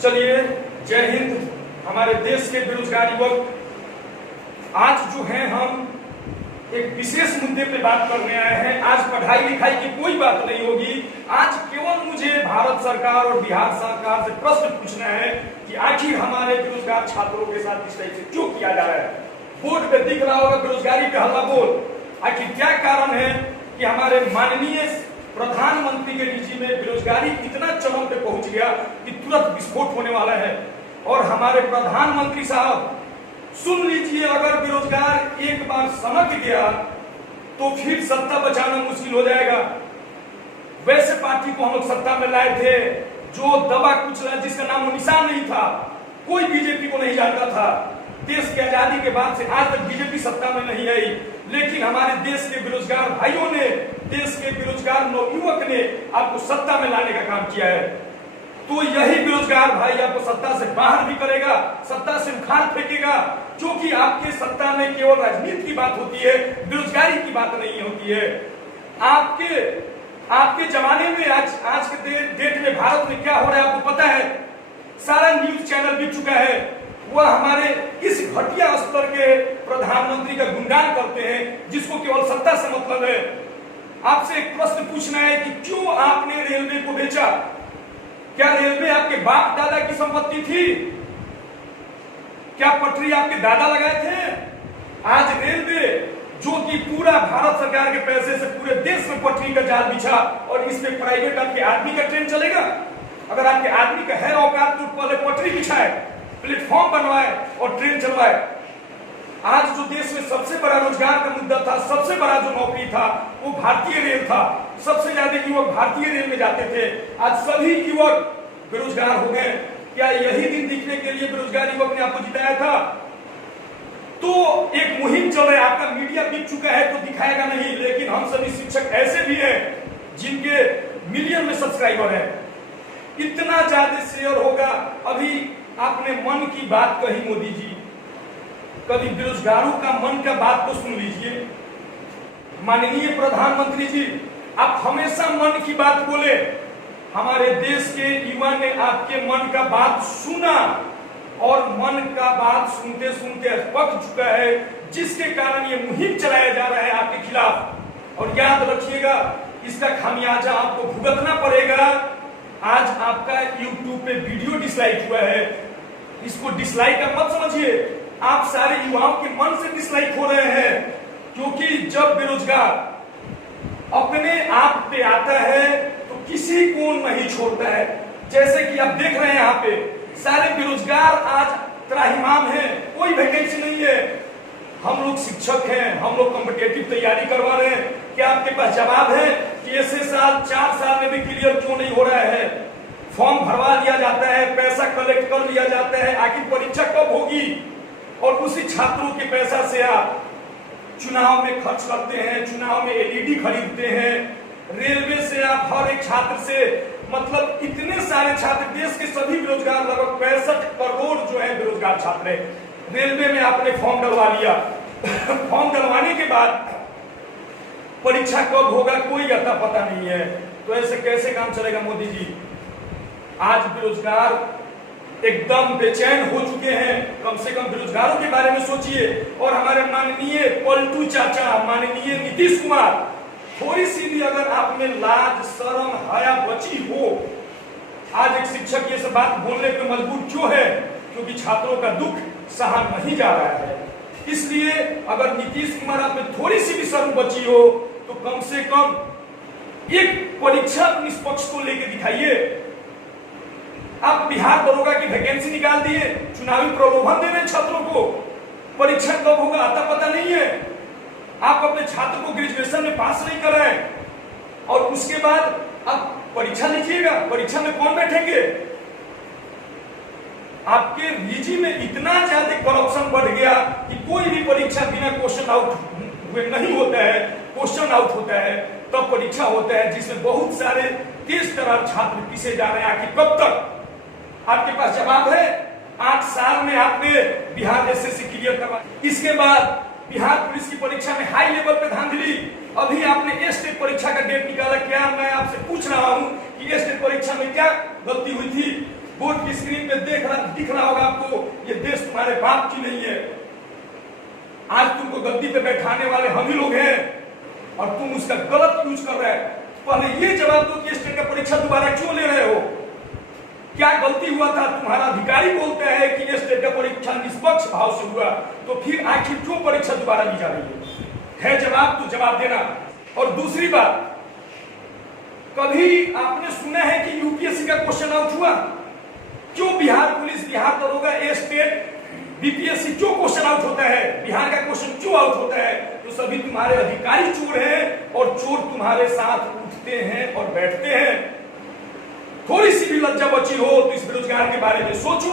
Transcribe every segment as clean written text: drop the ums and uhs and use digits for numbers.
चलिए, जय हिंद। हमारे देश के बेरोजगार युवक, आज जो है हम एक विशेष मुद्दे पे बात करने आए हैं। आज पढ़ाई लिखाई की कोई बात नहीं होगी। आज केवल मुझे भारत सरकार और बिहार सरकार से प्रश्न पूछना है कि आखिर हमारे बेरोजगार छात्रों के साथ इस तरह से क्यों किया जा रहा है। बोर्ड पे दिख रहा होगा बेरोजगारी पे हल्ला बोल। आखिर क्या कारण है कि हमारे माननीय प्रधानमंत्री के निजी में बेरोजगारी इतना चरम पे पहुंच गया कि तुरंत विस्फोट होने वाला है। और हमारे प्रधानमंत्री साहब, सुन लीजिए, अगर बेरोजगार एक बार समझ गया तो फिर सत्ता बचाना मुश्किल हो जाएगा। वैसे पार्टी को हम लोग सत्ता में लाए थे जो दबा कुचला, जिसका नाम निशान नहीं था, कोई बीजेपी को नहीं जानता था। देश की आजादी के बाद से आज तक बीजेपी सत्ता में नहीं आई, लेकिन हमारे देश के बेरोजगार भाइयों ने, देश के बेरोजगार नवयुवक ने आपको सत्ता में लाने का काम किया है। तो यही बेरोजगार भाई आपको सत्ता से बाहर भी करेगा, सत्ता से उखाड़ फेंकेगा, क्योंकि आपके सत्ता में केवल राजनीति की बात होती है, बेरोजगारी की बात नहीं होती है। आपके जमाने में आज के डेट में भारत में क्या हो रहा है आपको पता है। सारा न्यूज चैनल बिक चुका है। वह हमारे इस घटिया स्तर के प्रधानमंत्री का गुणगान करते हैं, जिसको केवल सत्ता से मतलब है। आपसे एक प्रश्न पूछना है कि क्यों आपने रेलवे को बेचा? क्या रेलवे आपके बाप दादा की संपत्ति थी? क्या पटरी आपके दादा लगाए थे? आज रेलवे, जो कि पूरा भारत सरकार के पैसे से पूरे देश में पटरी का जाल बिछा, और इसमें प्राइवेट आपके आदमी का ट्रेन चलेगा। अगर आपके आदमी का है औकात तो पहले पटरी बिछाए, प्लेटफॉर्म बनवाए और ट्रेन चलवाए। आज जो देश में सबसे बड़ा रोजगार का मुद्दा था, सबसे बड़ा जो नौकरी था, वो भारतीय रेल था। सबसे ज्यादा युवक भारतीय रेल में जाते थे। आज सभी युवक बेरोजगार हो गए। क्या यही दिन दिखने के लिए बेरोजगार युवक ने आपको जिताया था? तो एक मुहिम चल रहा है, आपका मीडिया बिक चुका है तो दिखाएगा नहीं, लेकिन हम सभी शिक्षक ऐसे भी हैं जिनके मिलियन में सब्सक्राइबर है। इतना ज्यादा शेयर होगा। अभी आपने मन की बात कही मोदी जी, कभी बेरोजगारों का मन का बात तो सुन लीजिए। माननीय प्रधानमंत्री जी, आप हमेशा मन की बात बोले। हमारे देश के युवा ने आपके मन का बात सुना, और मन का बात सुनते सुनते पक चुका है, जिसके कारण ये मुहिम चलाया जा रहा है आपके खिलाफ। और याद रखिएगा, इसका खामियाजा आपको भुगतना पड़ेगा। आज आपका YouTube पे वीडियो डिसलाइक हुआ है, इसको डिसलाइक का मत समझिए। आप सारे युवाओं के मन से डिसलाइक हो रहे हैं, क्योंकि जब बेरोजगार अपने आप पे आता है तो किसी को नहीं छोड़ता है। जैसे कि आप देख रहे हैं, यहाँ पे सारे बेरोजगार आज त्राहिमाम हैं, कोई वैकेंसी नहीं है। हम लोग शिक्षक हैं, हम लोग कॉम्पिटिटिव तैयारी करवा रहे हैं। क्या आपके पास जवाब है कि ऐसे साल 4 साल में भी क्लियर क्यों नहीं हो रहा है? फॉर्म भरवा लिया जाता है, पैसा कलेक्ट कर लिया जाता है, आखिर परीक्षा कब होगी? और उसी छात्रों के पैसा से आप चुनाव में खर्च करते हैं, चुनाव में एलईडी खरीदते हैं। रेलवे से आप हर एक छात्र से, मतलब इतने सारे छात्र, देश के सभी बेरोजगार, लगभग 65 करोड़ जो है बेरोजगार छात्र है। रेलवे में आपने फॉर्म डलवा लिया। फॉर्म डलवाने के बाद परीक्षा कब होगा कोई अता पता नहीं है। तो ऐसे कैसे काम चलेगा मोदी जी? आज बेरोजगार एकदम बेचैन हो चुके हैं। कम से कम बेरोजगारों के बारे में सोचिए। और हमारे माननीय पलटू चाचा, माननीय नीतीश कुमार, थोड़ी सी भी अगर आप में लाज शर्म हया बची हो। आज एक शिक्षक ये सब बात बोलने पे मजबूर क्यों है? क्योंकि छात्रों का दुख सहा नहीं जा रहा है। इसलिए अगर नीतीश कुमार आप में थोड़ी सी भी शर्म बची हो तो कम से कम एक परीक्षा निष्पक्ष को लेकर दिखाइए। आप बिहार दरोगा की वैकेंसी निकाल दिए, चुनावी प्रलोभन दे रहे छात्रों को। परीक्षा कब होगा आता पता नहीं है। आप अपने छात्र को ग्रेजुएशन में पास नहीं कराएं, और उसके बाद आप परीक्षा लीजिएगा। परीक्षा में कौन बैठेंगे? आपके निजी में इतना ज्यादा करप्शन बढ़ गया कि कोई भी परीक्षा बिना क्वेश्चन आउट हुए नहीं होता है। क्वेश्चन आउट होता है तब परीक्षा होता है, जिसमें बहुत सारे तेज तर्रार छात्र पीछे जा रहे हैं। आखिर कब तक? आपके पास जवाब है? 8 साल में आपने बिहार एसएससी क्लियर करवा, इसके बाद बिहार पुलिस की परीक्षा में हाई लेवल पे धांधली। अभी आपने स्टेट परीक्षा का डेट निकाला। क्या मैं आपसे पूछ रहा हूं कि स्टेट परीक्षा में क्या गलती हुई थी? बोर्ड की स्क्रीन पे दिख रहा होगा आपको, ये देश तुम्हारे बाप की नहीं है। आज तुमको गद्दी पे बैठाने वाले हम ही लोग हैं और तुम उसका गलत यूज कर रहे हैं। पहले ये जवाब दो कि स्टेट का परीक्षा दोबारा क्यों ले रहे हो, क्या गलती हुआ था? तुम्हारा अधिकारी बोलते हैं कि स्टेट का परीक्षा निष्पक्ष भाव से हुआ, तो फिर आखिर क्यों परीक्षा दोबारा ली जा रही है जवाब तो जवाब देना। और दूसरी बात, कभी आपने सुना है कि यूपीएससी का क्वेश्चन आउट हुआ? क्यों बिहार पुलिस, बिहार दरोगा, स्टेट बीपीएससी क्यों क्वेश्चन आउट होता है? बिहार का क्वेश्चन क्यों आउट होता है? तो सभी तुम्हारे अधिकारी चोर हैं और चोर तुम्हारे साथ उठते हैं और बैठते हैं। थोड़ी सी भी लज्जा बची हो तो इस बेरोजगार के बारे में सोचो,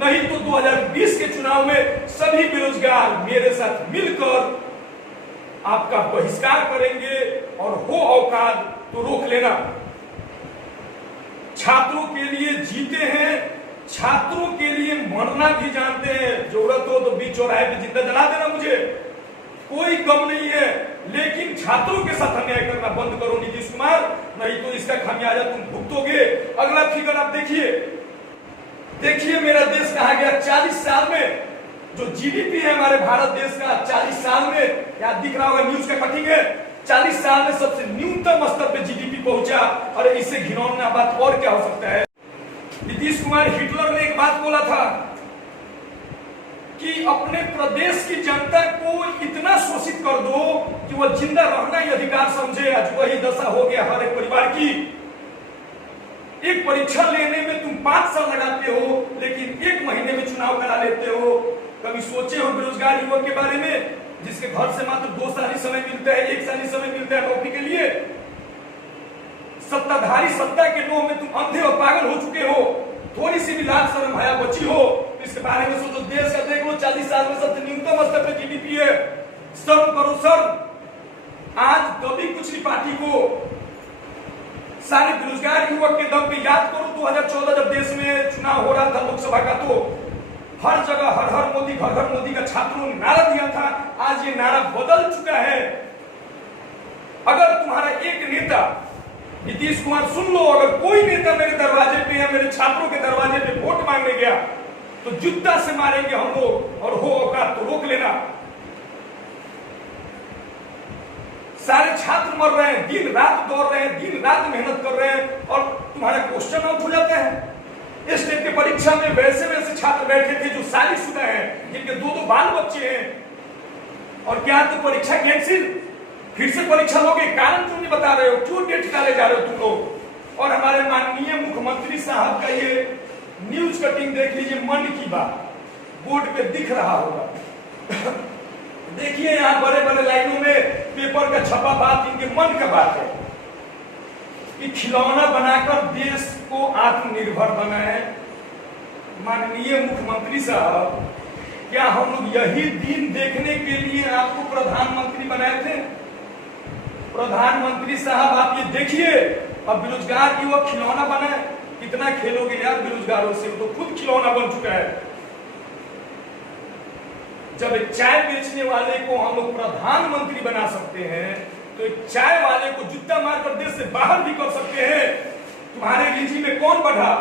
नहीं तो 2020 के चुनाव में सभी बेरोजगार मेरे साथ मिलकर आपका बहिष्कार करेंगे और हो औकात तो रोक लेना। छात्रों के लिए जीते हैं, छात्रों के लिए मरना भी जानते हैं। जरूरत हो तो बीच चौराहे पे जिंदा जला देना, मुझे कोई गम नहीं है, लेकिन छात्रों के साथ अन्याय करना बंद करो नीतीश कुमार, नहीं तो इसका खामियाजा तुम भुगतोगे। अगला फिगर आप देखिए मेरा देश कहा गया 40 साल में जो जीडीपी है हमारे भारत देश का, 40 साल में, क्या दिख रहा होगा न्यूज का कटिंग है, 40 साल में सबसे न्यूनतम स्तर पे जीडीपी पहुंचा। और इससे घिनौना बात और क्या हो सकता है? नीतीश कुमार, हिटलर ने एक बात बोला था कि अपने प्रदेश की जनता को इतना शोषित कर दो कि वह जिंदा रहना ही अधिकार समझे। आज वही दशा हो गया हर एक परिवार की। एक परीक्षा लेने में तुम 5 साल लगाते हो, लेकिन 1 महीने में चुनाव करा लेते हो। कभी सोचे हो बेरोजगार युवक के बारे में, जिसके घर से मात्र 2 साल ही समय मिलता है, 1 साल ही समय मिलता है नौकरी के लिए? सत्ताधारी सत्ता के लोभ में तुम अंधे और पागल हो चुके हो। थोड़ी सी भी लाज शर्म हया बची हो तो इसके बारे में सोचो। देश का देख लो, 40 साल में सबसे न्यूनतम स्तर पे जीडीपी है। शर्म करो शर्म। आज कभी कुछ नहीं पार्टी को सारे बेरोजगार युवक के दम पे याद करो 2014 जब देश में चुनाव हो रहा था लोकसभा का, तो हर जगह हर हर मोदी, घर घर मोदी का छात्रों ने नारा दिया था। आज ये नारा बदल चुका है। अगर तुम्हारा एक नेता, नीतीश कुमार सुन लो, अगर कोई नेता मेरे दरवाजे पे या मेरे छात्रों के दरवाजे पे वोट मांगने गया तो जूता से मारेंगे हम लोग, और हो औकात तो रोक लेना। सारे छात्र मर रहे हैं, दिन रात दौड़ रहे हैं, दिन रात मेहनत कर रहे हैं, और तुम्हारा क्वेश्चन आउट हो जाता है। स्टेट की परीक्षा में वैसे छात्र बैठे थे जो शादीशुदा हैं, जिनके 2-2 बाल बच्चे हैं, और क्या तो परीक्षा कैंसिल? फिर से परीक्षा लोगे, कारण क्यों नहीं बता रहे हो? क्यों डेट टाले जा रहे हो तुम लोग? और हमारे माननीय मुख्यमंत्री साहब का ये न्यूज कटिंग देख लीजिए, मन की बात बोर्ड पे दिख रहा होगा। देखिए यहाँ बड़े बड़े लाइनों में पेपर का छपा बात इनके मन का बात है कि खिलौना बनाकर देश को आत्मनिर्भर बनाए। माननीय मुख्यमंत्री साहब, क्या हम लोग यही दिन देखने के लिए आपको प्रधानमंत्री बनाए थे? प्रधानमंत्री साहब, आप ये देखिए, अब बेरोजगार युवक खिलौना बनाए, कितना खेलोगे यार बेरोजगारों से? तो खुद खिलौना बन चुका है। जब एक चाय बेचने वाले को हम लोग प्रधानमंत्री बना सकते हैं, तो एक चाय वाले को जूता मारकर देश से बाहर भी कर सकते हैं। तुम्हारे निजी में कौन बढ़ा?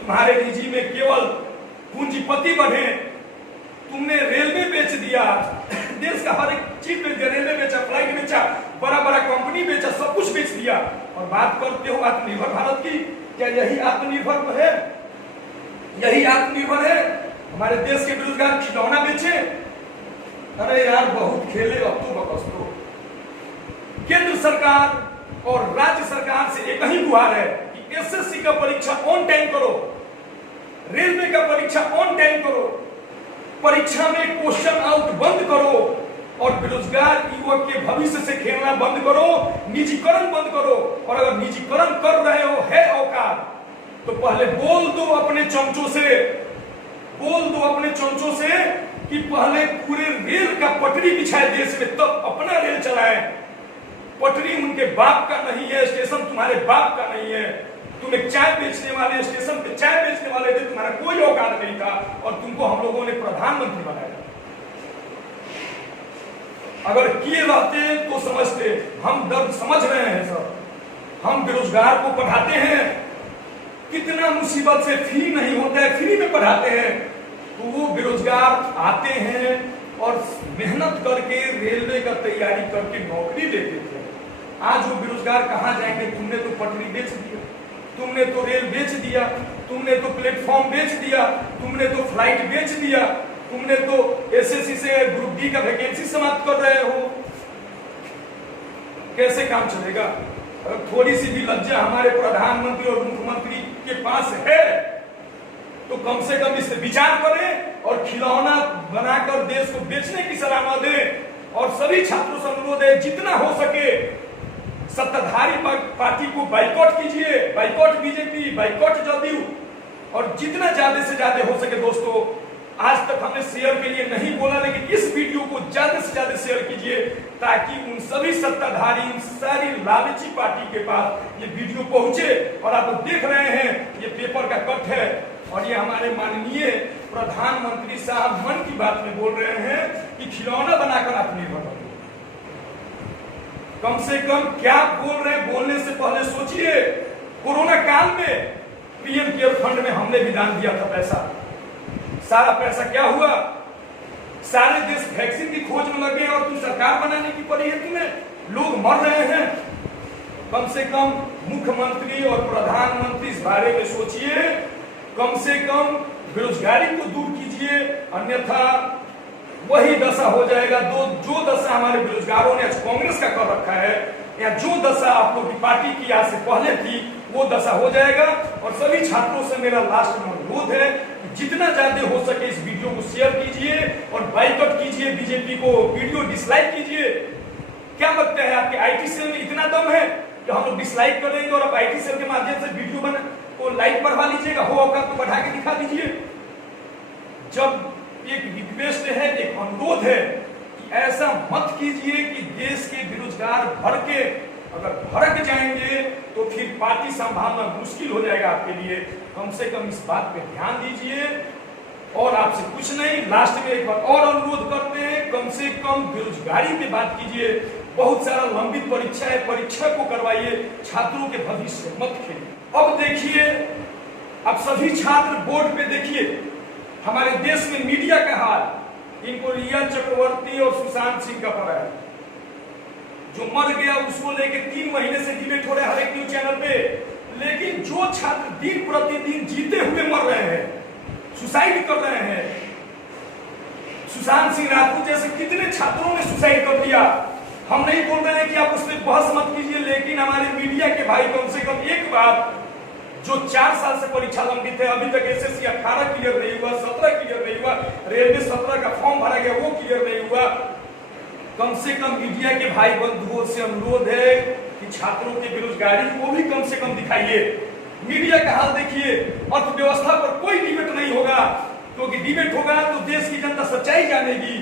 तुम्हारे निजी में केवल पूंजीपति बढ़े। तुमने रेलवे बेच दिया, देश का हर एक चीज बेच दिया, रेलवे बेचा, फ्लाइट बेचा, बड़ा बड़ा कंपनी बेचा, सब कुछ बेच दिया, और बात करते हो आत्मनिर्भर भारत की। क्या यही आत्मनिर्भर है? यही आत्मनिर्भर है? हमारे देश के बेरोजगार खिलौना बेचे? अरे यार बहुत खेले, अब तो बकस दो। केंद्र सरकार और राज्य सरकार से एक ही गुहार है कि एसएससी का परीक्षा ऑन टाइम करो, रेलवे का परीक्षा ऑन टाइम करो, परीक्षा में क्वेश्चन आउट बंद करो, और बेरोजगार युवक के भविष्य से खेलना बंद करो, निजीकरण बंद करो। और अगर निजीकरण कर रहे हो है औकात, तो पहले बोल दो अपने चमचों से, बोल दो अपने चमचों से कि पहले पूरे रेल का पटरी बिछाए देश में, तब अपना रेल चलाए। पटरी उनके बाप का नहीं है, स्टेशन तुम्हारे बाप का नहीं है। तुम एक चाय बेचने वाले, स्टेशन पे चाय बेचने वाले थे, तुम्हारा कोई औकात नहीं था, और तुमको हम लोगों ने प्रधानमंत्री बनाया। अगर किए रहते तो समझते। हम दर्द समझ रहे हैं सर, हम बेरोजगार को पढ़ाते हैं, कितना मुसीबत से फी नहीं होता है, फ्री में पढ़ाते हैं, तो वो बेरोजगार आते हैं और मेहनत करके रेलवे का तैयारी करके नौकरी लेते थे। आज वो बेरोजगार कहाँ जाएंगे? तुमने तो पटरी बेच दिया, तुमने तो रेल बेच दिया, तुमने तो प्लेटफॉर्म बेच दिया, तुमने तो फ्लाइट बेच दिया, तुमने तो एसएससी से ग्रुप डी का वैकेंसी समाप्त कर रहे हो। कैसे काम चलेगा? अगर थोड़ी सी भी लज्जा हमारे प्रधानमंत्री और मुख्यमंत्री के पास है तो कम से कम इस पे विचार करें और खिलौना बनाकर देश को बेचने की सलाह न दें। और सभी छात्रों से अनुरोध है, जितना हो सके सत्ताधारी पार्टी को बाइकॉट कीजिए, बाइकॉट बीजेपी, बाइकॉट जदयू, और जितना ज्यादा से ज्यादा हो सके दोस्तों, आज तक हमने शेयर के लिए नहीं बोला, लेकिन इस वीडियो को ज्यादा से ज्यादा शेयर कीजिए ताकि उन सभी सत्ताधारी, उन सारी लालची पार्टी के पास ये वीडियो पहुंचे। और आप देख रहे हैं ये पेपर का कट है और ये हमारे माननीय प्रधानमंत्री साहब मन की बात में बोल रहे हैं कि खिलौना बनाकर आत्मनिर्भर बनो। कम से कम क्या बोल रहे हैं, बोलने से पहले सोचिए। कोरोना काल में पीएम केयर फंड में हमने भी दान दिया था पैसा, सारा पैसा क्या हुआ? सारे देश वैक्सीन की खोज में लगे और तुम सरकार बनाने की पड़ी है तुम्हें, लोग मर रहे हैं। कम से कम मुख्यमंत्री और प्रधानमंत्री इस बारे में सोचिए, कम से कम बेरोजगारी को दूर कीजिए, अन्यथा वही दशा हो जाएगा जो दशा हमारे बेरोजगारों ने आज कांग्रेस का कर रखा है, या जो दशा आप लोग की पार्टी की आज से पहले थी वो दशा हो जाएगा। और सभी छात्रों से मेरा लास्ट में अनुरोध है कि जितना ज्यादा हो सके इस वीडियो को शेयर कीजिए और बाइकआउट कीजिए, बीजेपी को वीडियो डिसलाइक कीजिए। क्या लगता है आपके आईटी सेल में इतना दम है कि हम लोग डिसलाइक करेंगे और आप आईटी सेल के माध्यम से वीडियो बना को लाइक बढ़वा लीजिएगा, हो औकात तो बढ़ा के दिखा दीजिए। जब एक रिक्वेस्ट है, एक अनुरोध है कि ऐसा मत कीजिए कि देश के बेरोजगार भड़के, अगर भड़क जाएंगे तो फिर पार्टी संभालना मुश्किल हो जाएगा आपके लिए। कम से कम इस बात पे ध्यान दीजिए। और आपसे कुछ नहीं, लास्ट में एक बार और अनुरोध करते हैं, कम से कम बेरोजगारी पे बात कीजिए। बहुत सारा लंबित परीक्षा है, परीक्षा को करवाइए, छात्रों के भविष्य मत खेलिए। अब देखिए, अब सभी छात्र बोर्ड पे देखिए हमारे देश में मीडिया का हाल। इनको रिया चक्रवर्ती और सुशांत सिंह का पड़ा है, जो मर गया उसको लेके 3 महीने से डिबेट हो रहा है हर एक न्यूज चैनल पे। लेकिन जो छात्र दिन प्रतिदिन जीते हुए मर रहे हैं, सुसाइड कर रहे हैं, सुशांत सिंह राजपूत जैसे कितने छात्रों ने सुसाइड कर दिया। हम नहीं बोल रहे हैं कि आप उस पर बहस मत कीजिए, लेकिन हमारे मीडिया के भाई कम से कम एक बात, जो 4 साल से परीक्षा लंबित है, अभी तक एसएससी 18 क्लियर नहीं हुआ, 17 क्लियर नहीं हुआ, रेलवे 17 का फॉर्म भरा गया वो क्लियर नहीं हुआ। कम से कम मीडिया के भाई बंधुओं से अनुरोध है कि छात्रों की बेरोजगारी को भी कम से कम दिखाइए। मीडिया का हाल देखिए, अर्थव्यवस्था पर कोई डिबेट नहीं होगा, क्योंकि डिबेट होगा तो देश की जनता सच्चाई जानेगी।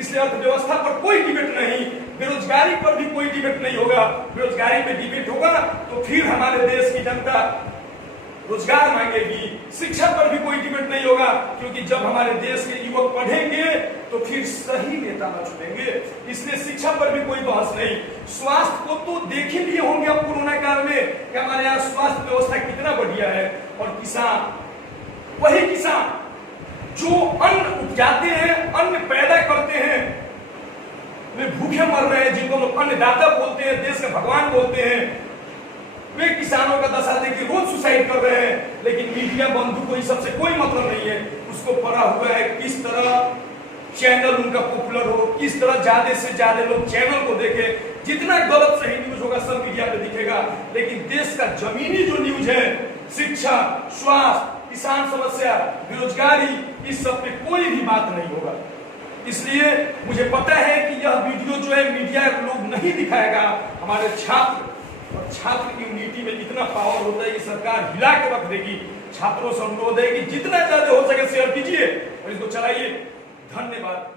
इसलिए अर्थव्यवस्था पर कोई डिबेट नहीं, बेरोजगारी पर भी कोई डिबेट नहीं होगा। बेरोजगारी पे डिबेट होगा तो फिर हमारे देश की जनता रोजगार मांगेगी। शिक्षा पर भी कोई डिबेट नहीं होगा, क्योंकि जब हमारे देश के युवक पढ़ेंगे तो फिर सही नेता न चुनेंगे। इसलिए शिक्षा पर भी कोई बहस नहीं। स्वास्थ्य को तो देख ही लिए होंगे अब कोरोना काल में कि हमारे यहाँ स्वास्थ्य व्यवस्था कितना बढ़िया है। और किसान, वही किसान जो अन्न उपजाते हैं, अन्न पैदा करते हैं, वे भूखे मर रहे हैं, जिनको लोग अन्नदाता बोलते हैं, देश का भगवान बोलते हैं, वे किसानों का दशा देखिए, रोज सुसाइड कर रहे हैं। लेकिन मीडिया बंधु को इस सबसे कोई मतलब नहीं है। उसको पड़ा हुआ है किस तरह चैनल उनका पॉपुलर हो, किस तरह ज्यादा से ज्यादा लोग चैनल को देखें। जितना गलत सही न्यूज होगा सब मीडिया पे दिखेगा, लेकिन देश का जमीनी जो न्यूज है, शिक्षा, स्वास्थ्य, किसान समस्या, बेरोजगारी, इस सब पे कोई भी बात नहीं होगा। इसलिए मुझे पता है कि यह वीडियो जो है मीडिया लोग नहीं दिखाएगा। हमारे छात्र और छात्र की यूनिटी में इतना पावर होता है कि सरकार हिला के रख देगी। छात्रों से अनुरोध है कि जितना ज्यादा हो सके शेयर कीजिए और इसको चलाइए। धन्यवाद।